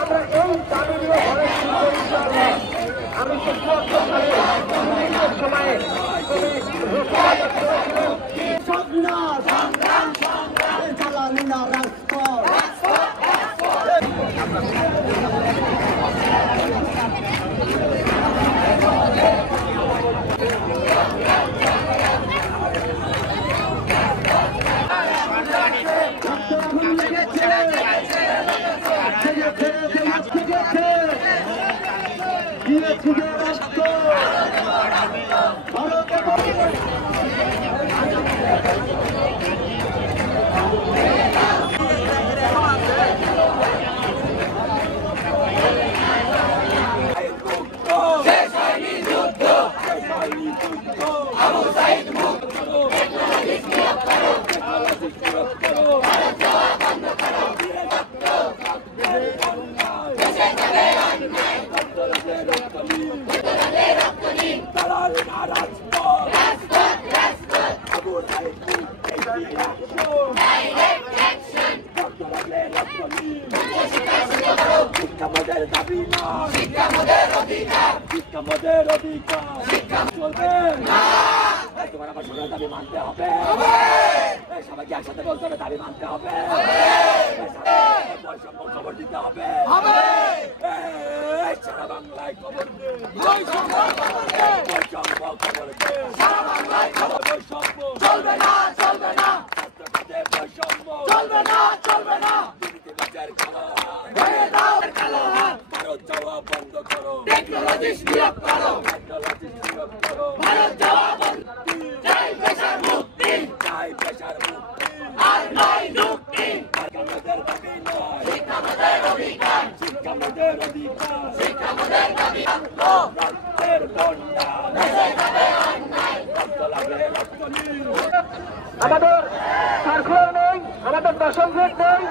আমরা এই দাবি নিয়ে আমি সময়ে আমাদের দাবি না শিক্ষা আমাদের অধিকার শিক্ষা আমাদের অধিকার শিক্ষা চলবে না তোমার আমার সবার দাবি মানতে হবে সবাইকে একসাথে বলতে হবে দাবি মানতে হবে খবর দিতে হবে সারা বাংলায় খবর দে খবর দে সারা বাংলায় খবর চলবে না চলবে না চলবে না চলবে না বন্ধ করো টেকনোলজিস্ট নিয়োগ করো ভারত যাওয়া বন্ধ চাই পেশার মুক্তি আর নয় যুক্তি আমাদের দাবি নয় শিক্ষা আমাদের অধিকার শিক্ষা আমাদের অধিকার শিক্ষা আমাদের দাবি রক্তের বন্যা আমাদের সার্কুলার নেই আমাদের দশম গ্রেড নেই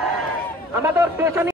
আমাদের পেছনে